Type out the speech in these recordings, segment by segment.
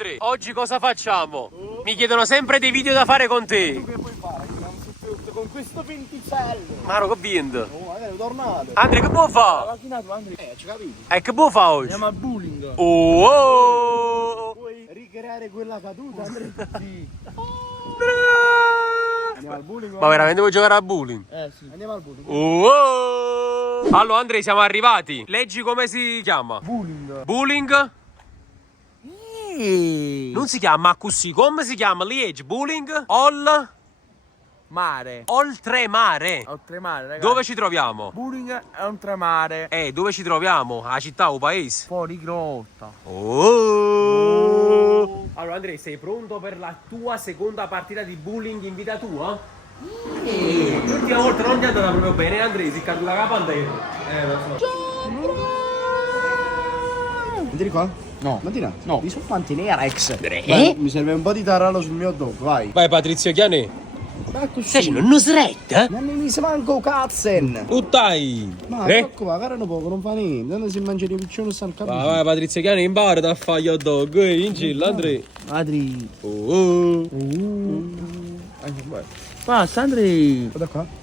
Andrea, oggi cosa facciamo? Mi chiedono sempre dei video da fare con te. Tu che puoi fare? Innanzitutto con questo venticello. Maro, che vinto? Oh, è tornato. Andrea, che può La fare? macchina tu, Andrea. Ci capito? E che può fare oggi? Andiamo al bowling. Oh! Puoi ricreare quella caduta, Andrea? Sì. Andiamo al bowling? Ma veramente vuoi giocare a bowling? Sì. Andiamo al bowling. Oh! Allora Andrea, siamo arrivati. Leggi come si chiama? Bowling. Bowling? Non si chiama così, come si chiama? Liege, bowling? Mare. Oltremare. Oltremare, ragazzi. Dove ci troviamo? Bowling è oltremare. Dove ci troviamo? A città o paese? Fuori grotta. Oh! Allora Andrea, sei pronto per la tua seconda partita di bowling in vita tua? L'ultima volta non ti è andata proprio bene, Andrea, si è caduta la capa a terra. Lo so. Vedi qua? No. Mattina? No. Mi sono quanti ne Rex? Eh? Mi serve un po' di tarallo sul mio dog, vai. Vai Patrizio Chianè. Ma così. Stai facendo uno sretta? Non mi si manco cazzen. Buttai! Ma troppo, magari poco, non fa niente. Non si mangia di piccione sta al capo. Vai Patrizio Chianè, impara da fare gli hot dog, in giro, Andrea. Madri. Oh! Basta, Andri. Guarda qua.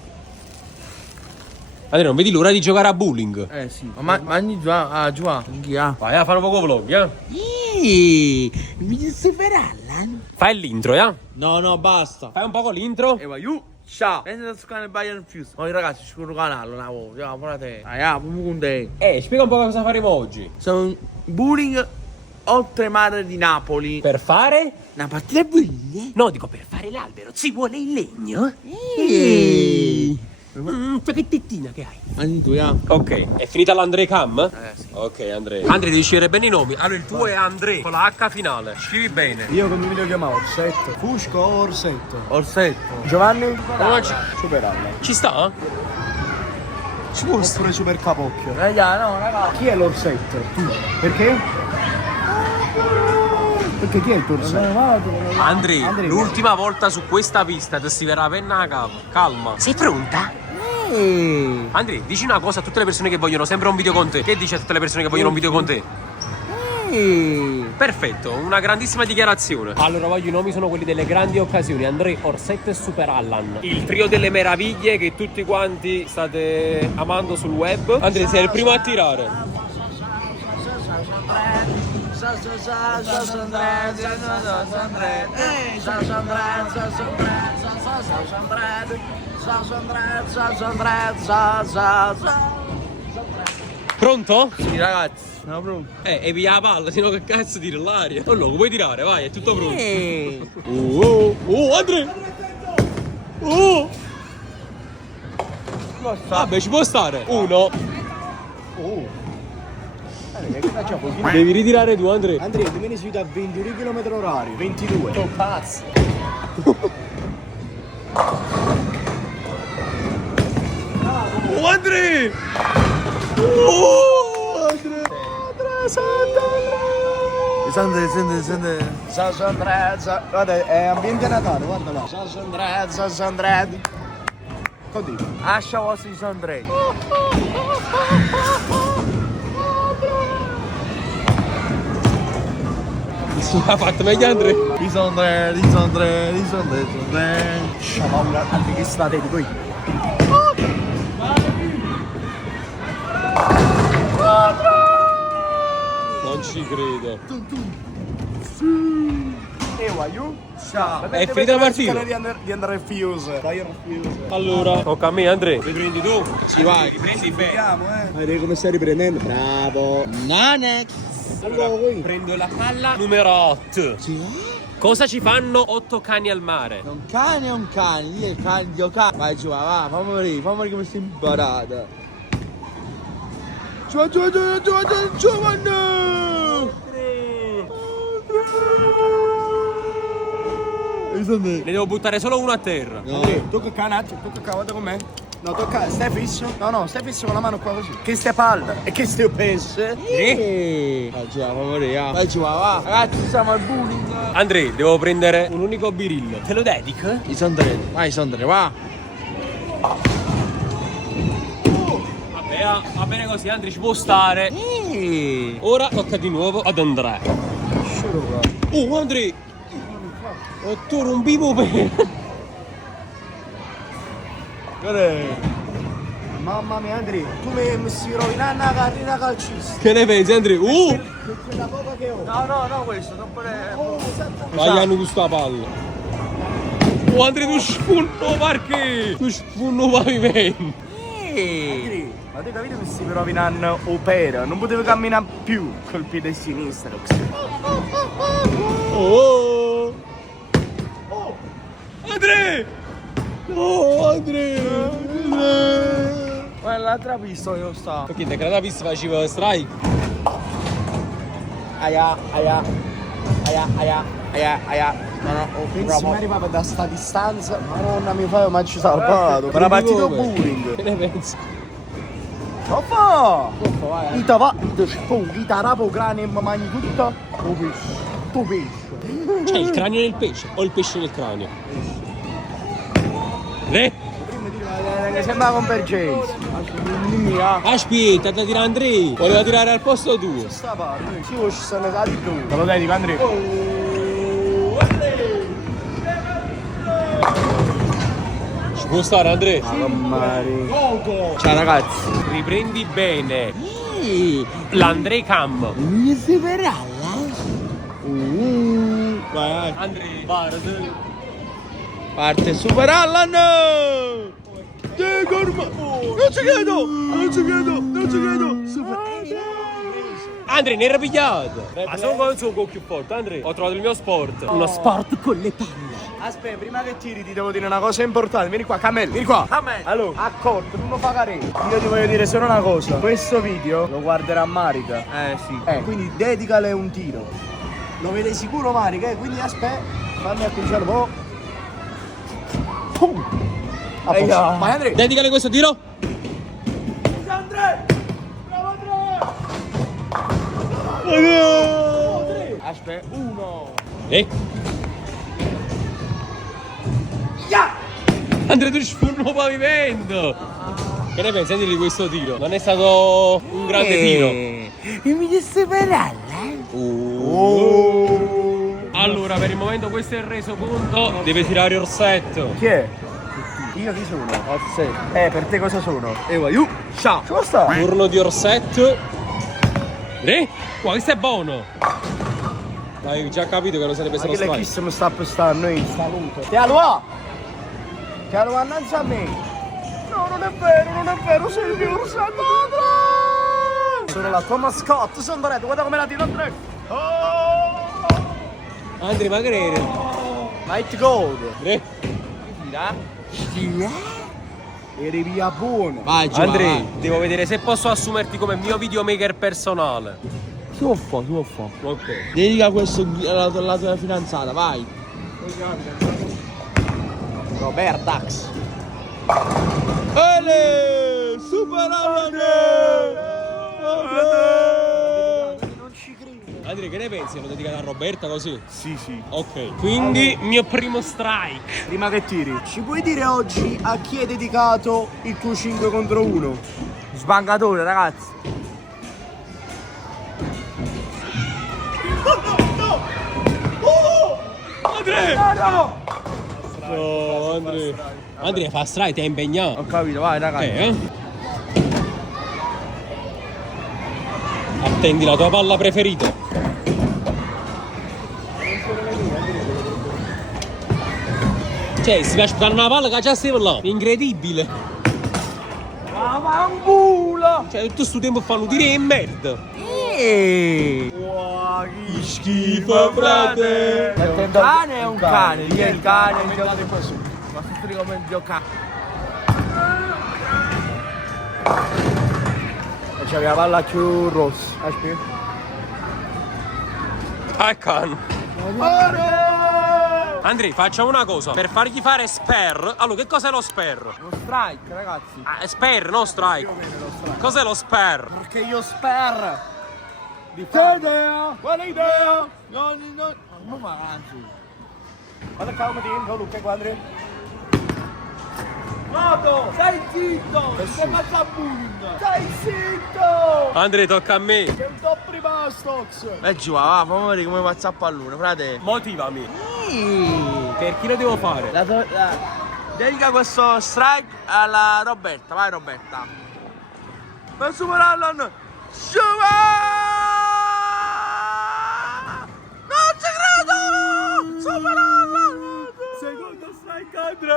Andrea, non vedi l'ora di giocare a bowling? Sì. Ma mangi già, già. Vai a fare un poco vlog, Mi superalla? Fai l'intro, No, basta. Fai un poco l'intro. E vai, ciao. Prendi su canale Bayern Fuse. Oh, ragazzi, ci un canale, una volta. Ciao, buona te. Come con te. Spiega un po' cosa faremo oggi. Sono bowling oltremare di Napoli. Per fare? Una partita di bowling? No, dico per fare l'albero ci vuole il legno. Che tettina che hai? Anzi tu, Ok, è finita l'Andrea Cam? Sì. Ok, Andrea. Andrea, devi scegliere bene i nomi. Allora, il tuo è Andrea, con la H finale. Scrivi bene. Io come mi devo chiamare? Orsetto. Fusco o Orsetto? Orsetto. Giovanni? Superalla. Ci sta? Ci può pure super capocchio. No, raga. Chi è l'Orsetto? Tu. Perché? Perché chi è il tuo Orsetto? Andrea, l'ultima volta su questa pista ti si verrà penna a capo. Calma. Sei pronta? Andrea, dici una cosa a tutte le persone che vogliono sempre un video con te. Che dici a tutte le persone che vogliono un video con te? Perfetto, una grandissima dichiarazione. Allora, voglio, i nomi sono quelli delle grandi occasioni: Andrea, Orsetto e Super Allan. Il trio delle meraviglie che tutti quanti state amando sul web. Andrea, sei il primo a tirare. Pronto? Sì, ragazzi, sono pronto. E via la palla, sennò che cazzo tiri l'aria? Oh no, puoi tirare, vai, è tutto pronto. Andrea! Oh! Vabbè, ci può stare. Uno. Devi ritirare tu, Andrea. Andrea, ti vieni subito a 22 km/h. 22. Oh, cazzo. Andrea! Sente. Guarda, è ambiente Natale, guarda là. Sandred. Così. Ascia vostri Sandred. Ha fatto meglio Andrea. I Sandred. Sciamalla, che state di qui? Non ci credo. Ciao. È finita la partita. Di andare Fuse. Allora, tocca a me, Andrea. Riprendi tu? Ci vai. Riprendi bene. Vedi come stai riprendendo? Bravo. Nanex. Allora, prendo la palla numero 8. Cosa ci fanno 8 cani al mare? Un cane è un cane, lì è il cane di cane. Vai giù, va, fammi vedere come sei imparata. Giovanni! Ne devo buttare solo uno a terra. No. Tocca canaccio, tocca guarda con me. No, tocca, stai fisso? No, stai fisso con la mano qua così. Che stai palla? E che stai pesce? Vai giù, fammi vedere, vai giù, va. Ragazzi, siamo al bowling. Andrea, devo prendere un unico birillo. Te lo dedico? I Sandre, vai Sandre, va. Vabbè, va bene così, Andrea, ci può stare. Ora tocca di nuovo ad Andrea. Oh, Andrea! Oh, tu non vivo bene! Mamma mia, Andrea, tu mi stai rovinando la carriera calcistica. Che ne pensi, Andrea? Perché da poco che ho. No, questo, non può. Vai, hanno gusto la palla. Oh, Andrea, tu sfunno perché? Tu sfunno pavimento. Andrea, ma tu capito che stai rovinando opera? Non potevo camminare più col piede sinistro. Oh! Andrea! Oh, Andrea! Ma l'altra pista io sta. Perché te credo pista faceva strike? Aia. No, pensi mi arrivava da sta distanza? Madonna mi fai, ma ci salvato. Una partita bowling. Che ne pensi? Troppo! vai. Ita va, ita sfoghi, ita rapo crane e mi mangi tutto. Tu pesce. C'è il cranio nel pesce o il pesce nel cranio? Re? Prima di dire che sembra convergenza. Aspetta, da tirare Andrea. Voleva tirare al posto tuo. Sta parte, ci vuoi ci stanno stati tu. Te lo dedico Andrea. Ci può stare Andrea? Ciao ragazzi. Riprendi bene. L'Andrea Cam. Mi separalla? Vai. Andrea, guarda. Parte Super Allan! Non ci credo! Super Andrea, ne era pigliato. Ma sono con un po' più forte, Andrea. Ho trovato il mio sport. Uno sport con le palle. Aspetta, prima che tiri ti devo dire una cosa importante. Vieni qua, Camel, vieni qua. Camel. Allora, accorto, tu non fa carino. Io ti voglio dire solo una cosa. Questo video lo guarderà Marica. Sì. Quindi dedicale un tiro. Lo vede sicuro Marica, quindi aspetta. Fammi acconciare un po'. Pum. A posto. Vai Andrea. Dedicale questo tiro. Andrea! Bravo Andrea! Aspetta, 1. Andrea, tu sfurno pavimento. Che ne pensi di questo tiro? Non è stato un grande tiro. E mi disse peralla? Allora, per il momento questo è il resoconto. Deve tirare Orsetto. Chi è? Io chi sono? Orsetto. Per te cosa sono? Vai, ciao. Come sta? Turno di Orsetto. Qua, questo è buono. Hai già capito che non sarebbe stato Ma che strike. chi se mi sta appestando in saluto? Te lo annanzi a me. No, non è vero, sei il mio Orsetto. Sono la tua mascotte, sono Doretto, guarda come la tiro a tre. Andrea, ma crede. Night Gold. Tira. Eri via buono. Vai, Andrea, devo vedere se posso assumerti come mio videomaker personale. Suffa. Ok. Dedica questo alla tua fidanzata, vai. Robertax. Ele! Super Non ci credo. Andrea, che ne pensi? L'ho dedicata a Roberta così? Sì. Ok. Quindi, mio primo strike. Prima che tiri, ci puoi dire oggi a chi è dedicato il tuo 5 contro 1? Sbangatore, ragazzi. Andrea! No! No, Andrea. Andrea, fa strike, ti hai impegnato. Ho capito, vai, ragazzi. Attendi la tua palla preferita. Cioè, si va aspettare una palla che già stiamo là. Incredibile. Ma vambula! Cioè, tutto sto tempo fanno tiri e merda. Wow, che schifo, frate! Un cane è un cane, chi è il cane? Ma tutti come giocare. E c'è la palla più rossa. Aspetta. I can. Andrea, facciamo una cosa. Per fargli fare spare. Allora, che cos'è lo spare? Lo strike, ragazzi. Ah, spare, non strike. Cos'è lo spare? Perché io spero di fare. Che idea? Quale idea? No. Non va avanti. Guarda calma, Luca, quadri. Noto, stai zitto! Stai facendo bullying! Stai zitto! Andrea, tocca a me. Sei un top rimastox! Giù, va, fammi vedere come faccio a pallone, frate. Motivami. Per chi lo devo fare? Dedica questo strike alla Roberta, vai Roberta. Per Super Allan! Super! Non ci credo! Super Allan! Secondo strike Andrea!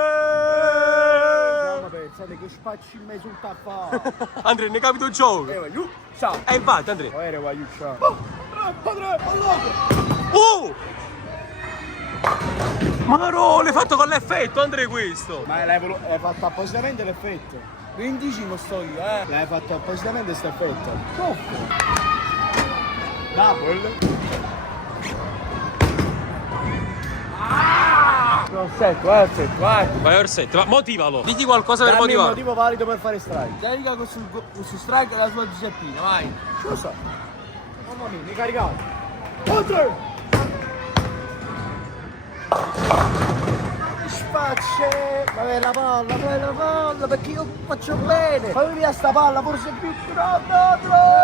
Pensate che spacci in mezzo sul tappato! Andrea, ne capito il gioco. Ciao! E infatti, Andrea. Padre, allora! Ma no, l'hai fatto con l'effetto, Andrea, questo. Ma l'hai fatto appositamente l'effetto? 15 sto io, L'hai fatto appositamente questo effetto? Double? Orsetto, vai! Vai Orsetto, ma motivalo. Digli qualcosa per Dammi un motivare. motivo valido per fare strike. Dedica questo strike alla sua Giuseppina, vai. Scusa! Mamma mia, mi caricato! Oltre! Spacce! Vai la palla, perché io faccio bene! Fammi via sta palla, forse più grande!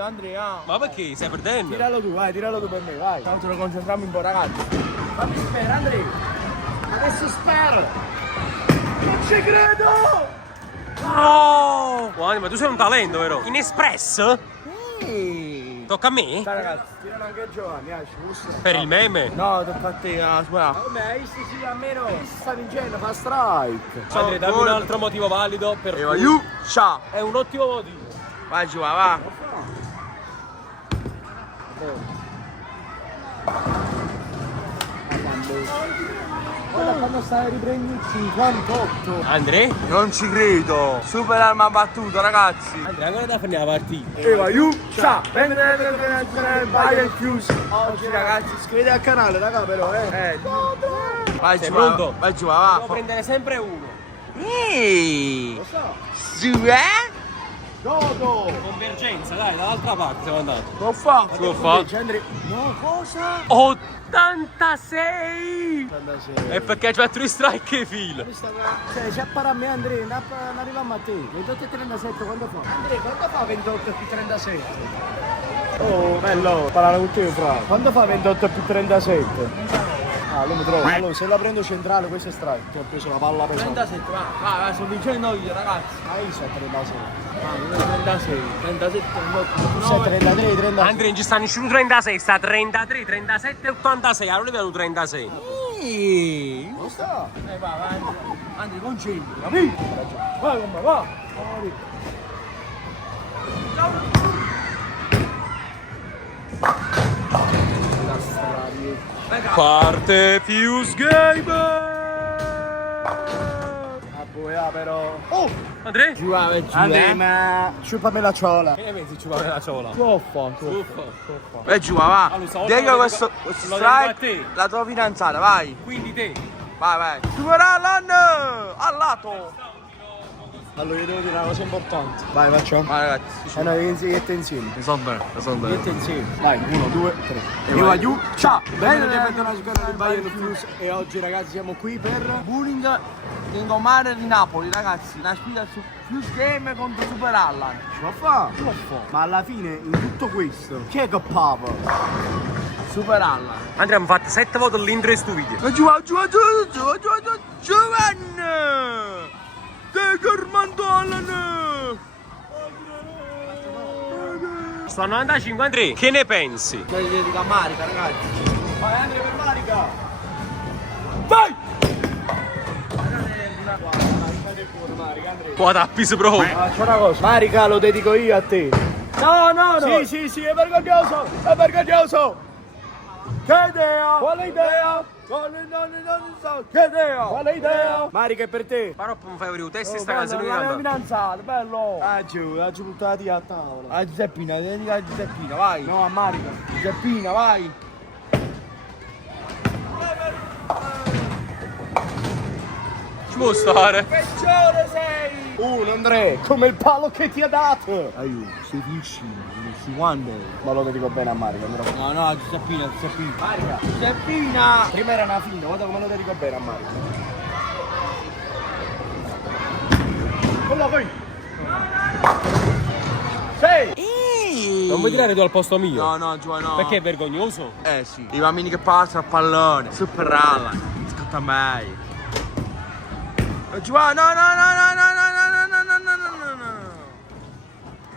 Andrea, Ma perché? Stai perdendo? Tiralo tu per me, vai! tanto lo concentriamo un po', ragazzi. Fammi spera, Andrea! Adesso spero! Non ci credo! No! Guarda, ma tu sei un talento, vero? In espress? Tocca a me? Dai ragazzi, tirano anche a Giovanni, scusa! Per il meme? No, tocca a te, a scuola. Come hai visto sì almeno? Sta vincendo, fa strike! Andrea, dammi un altro motivo valido per E va cui- giù, ciao. È un ottimo motivo. Vai giù, va. Guarda quando stai riprendi il 58! Andrea? Non ci credo. Super arma battuto, ragazzi. Andrea, ancora da finire la partita. E va giù, ciao! Vai chiuso! Oggi ragazzi iscrivetevi al canale, raga però, Vai Sei giù, pronto? vai giù, Devo va. prendere sempre uno. Lo so! Su, Godo! Convergenza, dai, dall'altra parte siamo andati. Lo fa. Si può fare? No, cosa? 86! E perché c'è 3 strike e fila? Cioè, c'è a me Andrea, non arriviamo a te. 28 e 37 quando fa? Andrea, quando fa 28 più 37? Oh, bello, parlare con te, fra. Quando fa 28 più 37? Ah, lo mi trovo. Allora, se la prendo centrale, questo è strike. Ti ho preso la palla pesante. 37, va, sto vincendo io, ragazzi. Ah, io sono 36. Ah, 36, 37, Tu sei 33, 36. Andrea, non ci stanno nessuno 36, sta 33, 37 86. Allora vedo 36. Non sta. Va, Andrea, concentri. Capì? Vai con me, va. Parte Fuse Gamer! Ah, boia però. Oh! Andrea? Giù, vai giù, Andrea, ma ciupami la ciola. Che ne pensi ci va la ciola? Tuffa. Vai giù, va. Allora, stavolta Dedica lo questo dedico- lo dedico a strike te. la tua fidanzata, vai. Quindi te. Vai. Super Allan! Al lato! Allora io devo dire una cosa importante. Vai, facciamo. Vai, ragazzi. No, iniziate insieme. Mi sono bene. Iniziate insieme. Vai, 1, 2, 3. E va giù. Ciao! Benvenuti a una squadra di Bayern Fuse. E oggi ragazzi siamo qui per... Bullying Lingomare di Napoli, ragazzi. Una sfida su Fuse Game contro Super Allan. Ci può fare? Ma alla fine, in tutto questo, chi è che papa? Super Allan. Andrea, abbiamo fatto 7 voti all'intro di sto video. Vai giù, Giovanni! Dedica Armando Allan! Sto a 95, Andrea. Che ne pensi? Dai, dedica Marica, ragazzi. Vai Andrea per Marica! Vai! Qua tappis pro. Faccio una cosa. Marica lo dedico io a te. No. Sì, è vergognoso! È vergognoso! Che idea? Quale idea? Che idea? Quale idea? Marica è per te. Però mi fai vedere un test Oh, sta bello, canzone che la mia canta. fidanzata, bello! Oggi buttati a tavola. A Giuseppina, dedica a Giuseppina, vai. No, a Marica. Giuseppina, vai. Ci può stare. Peggiore sei! Uno, Andrea, come il palo che ti ha dato! Aiuto, sei vicino, sei quando? Ma lo dedico bene a Marica, però. No, a Giuseppina. Marica! Giuseppina! Prima era una fine, guarda come lo dedico bene a Marica. Fallo qui. Sì. Non vuoi tirare tu al posto mio? No, no, Giovanni, no. Perché è vergognoso? Eh sì. I bambini che passano a pallone. Super Allan. Scatta mai. Giovanni, no, no, no, no, no, no, no, no, no, no, no, no.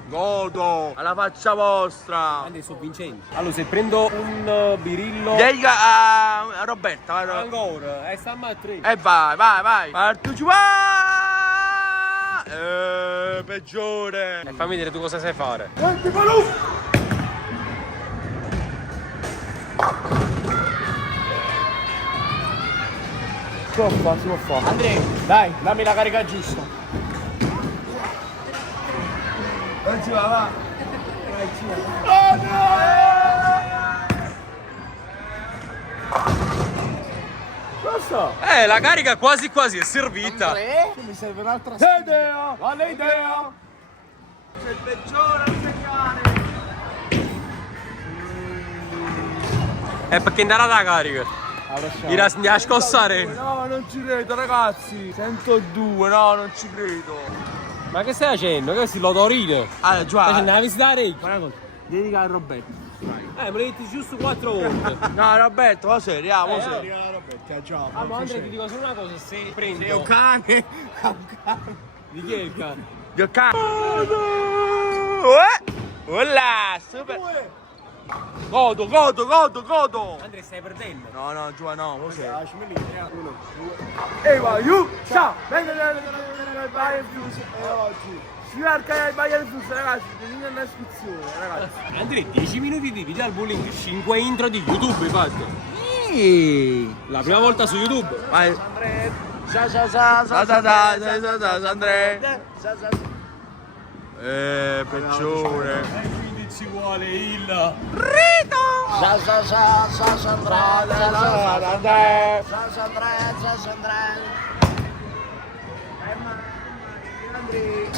Godo. Alla faccia vostra. Andrea, sono vincenti. Allora, se prendo un birillo... Dica a Roberta, vai. Ancora, stiamo a 3. E vai, vai, vai. Parto Giovanni. Peggiore. E fammi dire tu cosa sai fare. Si può fare. Andrea, dai, dammi la carica giusta. Non ci va, va. Oh no! Cosa? La carica quasi quasi è servita. Mi serve un'altra idea! Vale idea! C'è il peggiore a segnare. È perché andrà la carica. Irà a scossare. No, non ci credo, ragazzi. 102, no, non ci credo. Ma che stai facendo? Che questi l'odorine? Allora, Stai Giovanni. facendo la visita da orecchie? Guarda cosa. Dedica a Roberto. Me l'hai detto giusto 4 volte. No, Roberto, va serio, va Eh, serio. Roberta, ciao. Ah, ma Andrea ti dico solo una cosa, se prendo... Sei un cane! Un cane! Di chi è il cane? Dio cazzo. Olla, super. Godo, godo, godo, godo. Andrea, stai perdendo. No, no, Giovanni, no, va serio. Lasciami lì, 1, 2. E vai, ciao! Venga, vai in fuse. E oggi. Sfiarca il Bayern Fus, ragazzi, bisogna una iscrizione, ragazzi. Andrea, 10 minuti di video al bowling, 5 intro di YouTube hai fatto. La prima volta su YouTube. Vai. Andrea. Peggiore. Quindi ci vuole il...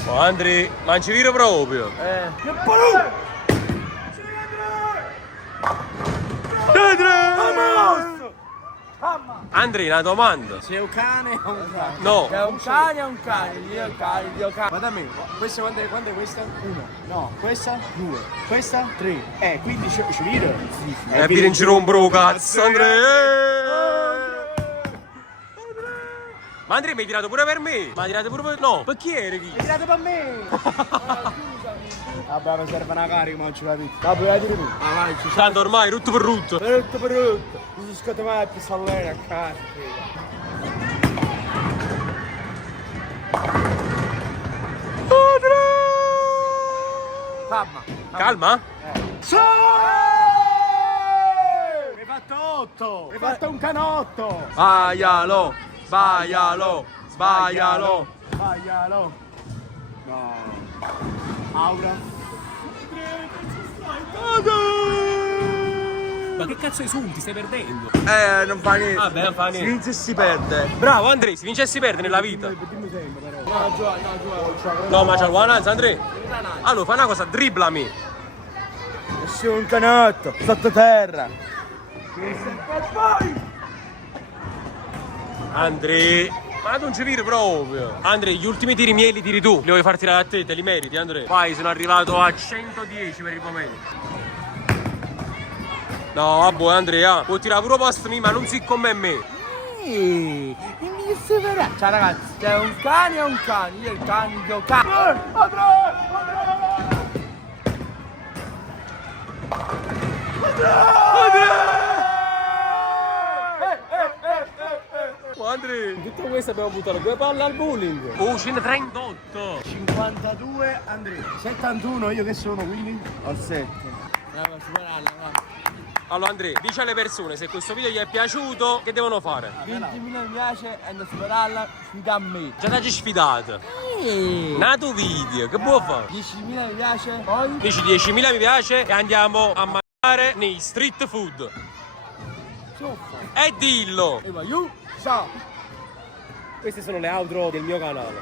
Oh, Andrea, ma ci viro proprio. Andrea, una domanda. Sei un cane o un cane? No. È un cane, è un cane, io cane, io cane. Ma da me, questa quando è questa? 1. No, questa 2. Questa 3. Quindi ci viro. E vire in giro un bro, cazzo, Andrea. Ma Andrea mi hai tirato pure per me. Ma hai tirato pure per... No, per chi eri? Hai tirato per me! Vabbè, mi serve una carica, ma non ce la pizza. Vabbè, vai dire tu. Ah, vai, ci Tanto ormai, rutto per rutto. Brutto. Non si scotta mai più sallare a casa. Calma. Sì! Hai fatto 8! Hai fatto un canotto! Sbaglialo, sbaglialo, sbaglialo. Sbaglialo! No! Aura! Ma che cazzo esulti? Stai perdendo. Non fa niente. Vabbè, non fa Si niente. vince e si perde. Bravo Andrea, si vince e si perde nella vita. Dimmi sempre però. No, Giovanni. No, ma c'è buonanza Andrea. Allora, fai una cosa, dribblami. Sei un canotto! Sottoterra! Andrea, ma non ci viri proprio. Andrea, gli ultimi tiri miei li tiri tu. Li vuoi far tirare a te, te li meriti, Andrea. Poi sono arrivato a 110 per il momento. No, vabbè, Andrea, puoi tirare pure posto mio, ma non si come me. Ciao ragazzi, c'è un cane e un cane. Io il cane, io il cane. Oh, Andrea, in tutto questo abbiamo buttato 2 palle al bowling. Oh, ce ne 38. 52 Andrea. 71 io che sono quindi? Ho 7. Bravo, superarla, va. Allora Andrea, dici alle persone se questo video gli è piaciuto, che devono fare? 20.000 mi piace e non superarla, sfida a me. Già ti sfidato. Nato video, che può fare? 10.000 mi piace, poi Dici 10.000 mi piace e andiamo a mangiare nei street food. E dillo! e vai, ciao. Queste sono le outro del mio canale.